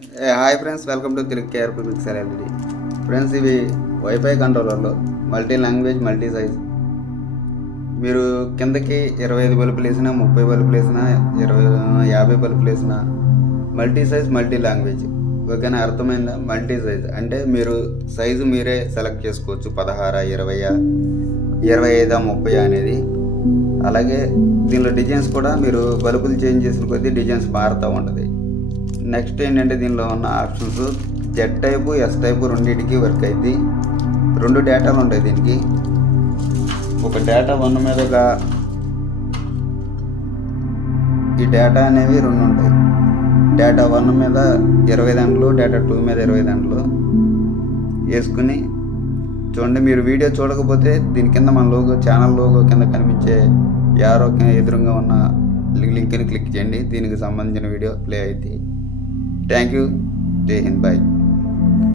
Hi friends welcome to Telugu KR pics LED friends ఇవి wifi కంట్రోలర్లు multi language multi size. మీరు కిందకి ఇరవై ఐదు బల్బులు వేసినా ముప్పై బల్బులు వేసినా ఇరవై యాభై బల్బులు వేసినా మల్టీ సైజ్ మల్టీ లాంగ్వేజ్. ఓకేనా? అర్థమైందా? Multi size. అంటే మీరు సైజు మీరే సెలెక్ట్ చేసుకోవచ్చు. పదహార ఇరవై ఇరవై ఐదా ముప్పై అనేది. అలాగే దీనిలో డిజైన్స్ కూడా మీరు బల్బులు చేంజ్ చేసిన కొద్దీ డిజైన్స్ మారుతూ ఉంటుంది. నెక్స్ట్ ఏంటంటే దీనిలో ఉన్న options Z type S type రెండింటికి వర్క్ అయింది రెండు డేటాలు ఉంటాయి దీనికి. ఒక డేటా వన్ మీద ఈ డేటా అనేవి రెండు ఉంటాయి. డేటా వన్ మీద ఇరవై దాంట్లో డేటా టూ మీద ఇరవై దాంట్లో వేసుకుని చూడండి మీరు వీడియో చూడకపోతే దీని కింద మన లోగో ఛానల్ లోగో కింద కనిపించే యారో ఎదురుగా ఉన్న లింక్ని క్లిక్ చేయండి. దీనికి సంబంధించిన వీడియో ప్లే అయితే Thank you. Jai Hind. Bye.